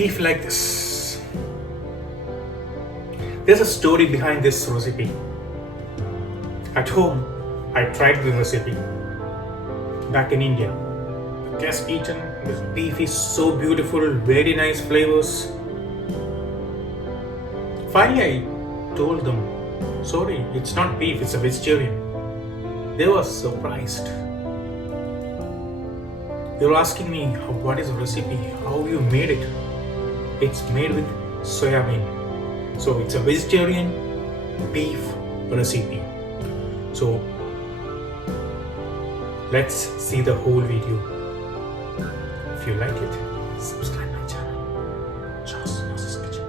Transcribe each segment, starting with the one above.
beef like this. There's a story behind this recipe. At home, I tried the recipe. Back in India, the guest eaten, this beef is so beautiful, very nice flavors. Finally, I told them, sorry, it's not beef, it's a vegetarian. They were surprised. They were asking me, what is the recipe? How you made it? It's made with soya bean. So it's a vegetarian beef recipe. So let's see the whole video. If you like it, subscribe my channel. Joss's Kitchen.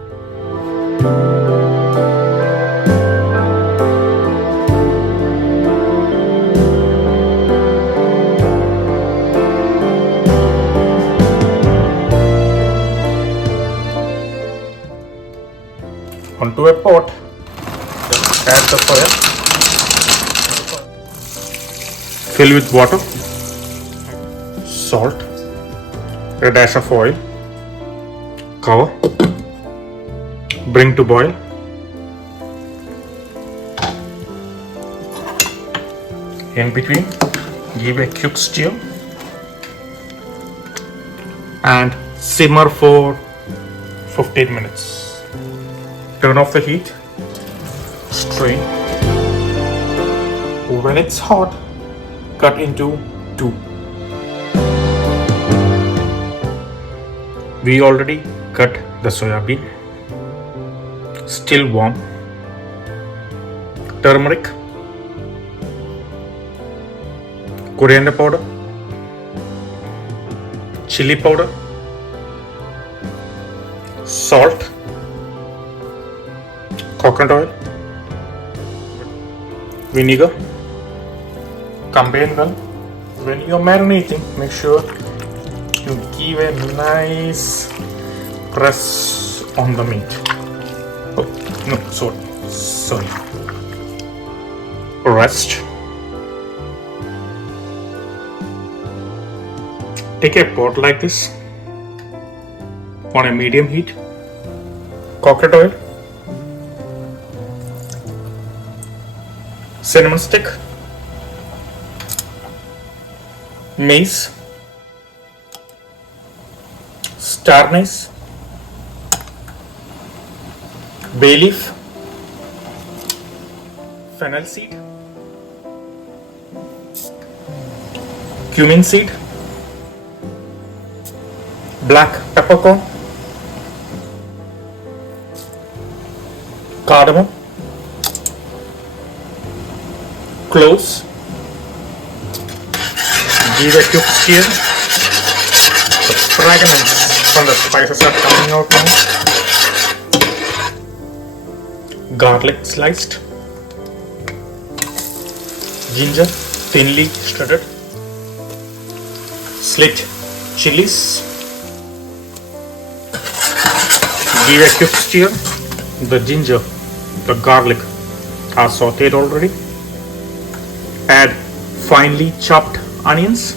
Onto a pot, add the soya, fill with water, salt, a dash of oil, cover, bring to boil, in between give a quick stir and simmer for 15 minutes. Turn off the heat, strain. When it's hot, cut into two. We already cut the soya bean, still warm. Turmeric, coriander powder, chili powder, salt, coconut oil, vinegar. Combine well. When you're marinating, make sure you give a nice press on the meat. Oh, no, sorry. Rest. Take a pot like this on a medium heat. Coconut oil, cinnamon stick, mace, star anise, bay leaf, fennel seed, cumin seed, black peppercorn, cardamom, cloves. Give a quick stir. The fragrance from the spices are coming out now. Garlic sliced, ginger thinly shredded, slit chilies. Give a quick stir. The ginger, the garlic are sauteed already. Add finely chopped onions,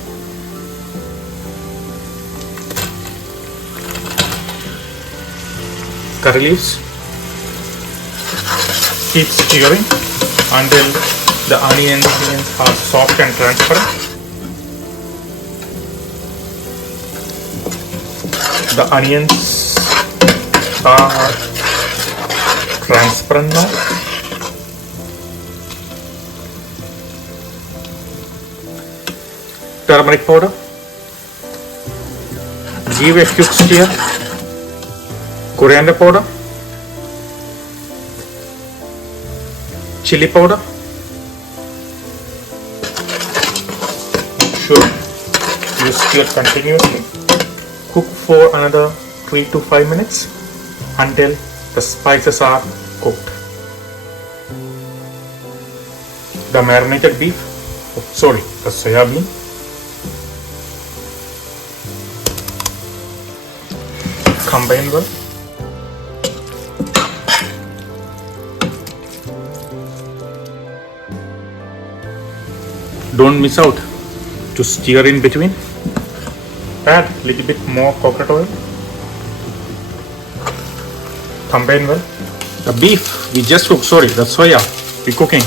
curry leaves. Keep stirring until the onions are soft and transparent. The onions are transparent now. Turmeric powder. Give a quick stir. Coriander powder, chili powder. Make sure you stir continuously. Cook for another 3 to 5 minutes until the spices are cooked. The marinated beef, the soya bean. Combine well. Don't miss out to stir in between. Add little bit more coconut oil. Combine well. The beef we just cooked, sorry, the soya we cooking,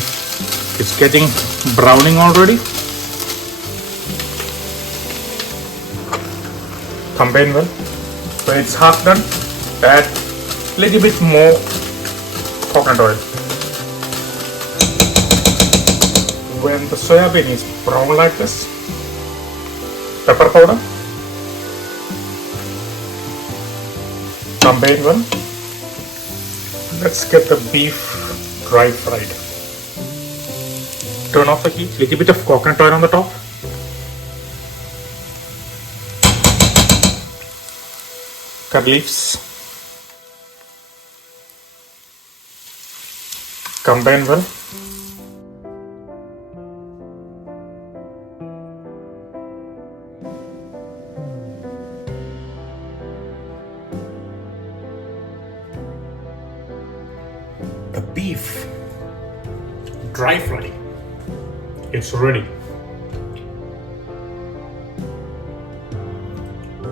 it's getting browning already. Combine well. When it's half done, add little bit more coconut oil. When the soya bean is brown like this, pepper powder. Combine well. Let's get the beef dry fried. Turn off the heat. Little bit of coconut oil on the top. Curry leaves. Combine well. The beef dry fry, it's ready.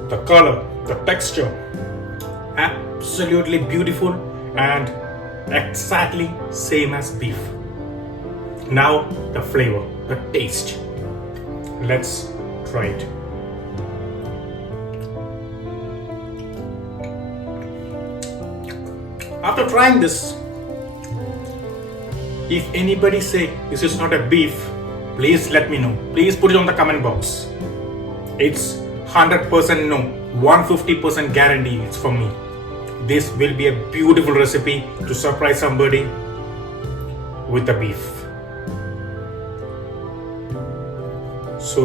The color, the texture, absolutely beautiful and exactly same as beef. Now the flavor, the taste. Let's try it. After trying this, if anybody say this is not a beef, please let me know. Please put it on the comment box. It's 100% no, 150% guarantee it's for me. This will be a beautiful recipe to surprise somebody with the beef. So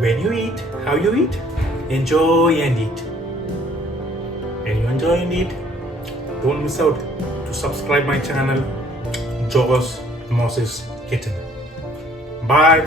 when you eat, how you eat? Enjoy and eat. When you enjoy and eat, don't miss out to subscribe my channel, Joss Moses Kitchen. Bye.